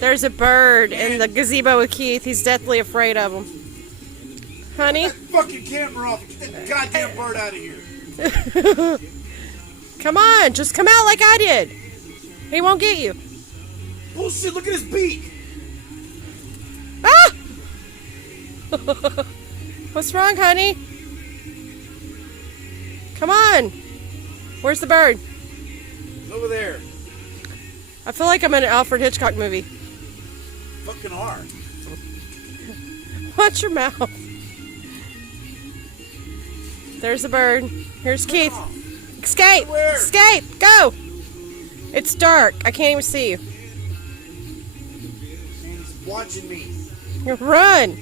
There's a bird in the gazebo with Keith. He's deathly afraid of him. Honey? Get that fucking camera off. Get that goddamn bird out of here. Come on, just come out like I did. He won't get you. Bullshit, look at his beak. Ah! What's wrong, honey? Come on. Where's the bird? It's over there. I feel like I'm in an Alfred Hitchcock movie. Fucking hard. Watch your mouth. There's the bird. Here's Keith. Escape! Where? Escape! Go! It's dark. I can't even see you. And he's watching me. Run!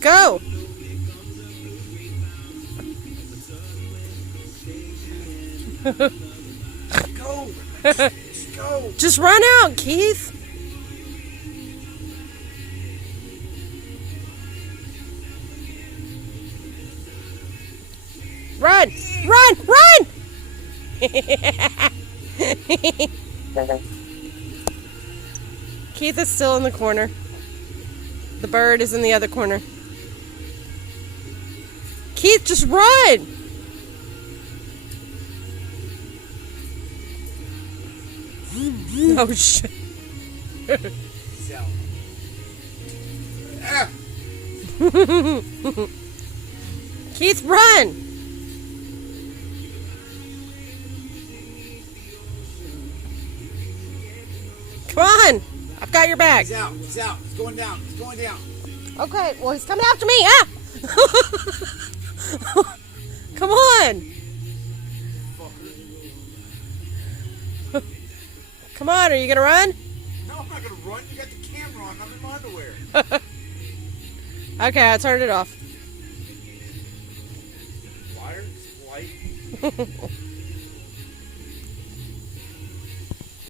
Go! Go. Just go. Just run out, Keith. Run! Run! Run! Keith is still in the corner. The bird is in the other corner. Keith, just run! Oh, shit. He's out. Ah. Keith, run! Come on! I've got your back. He's out. He's out. He's going down. He's going down. Okay, well, he's coming after me. Ah! Come on! Fucker. Come on, are you gonna run? No, I'm not gonna run. You got the camera on. I'm in my underwear. Okay, I turned it off. Liar. Light.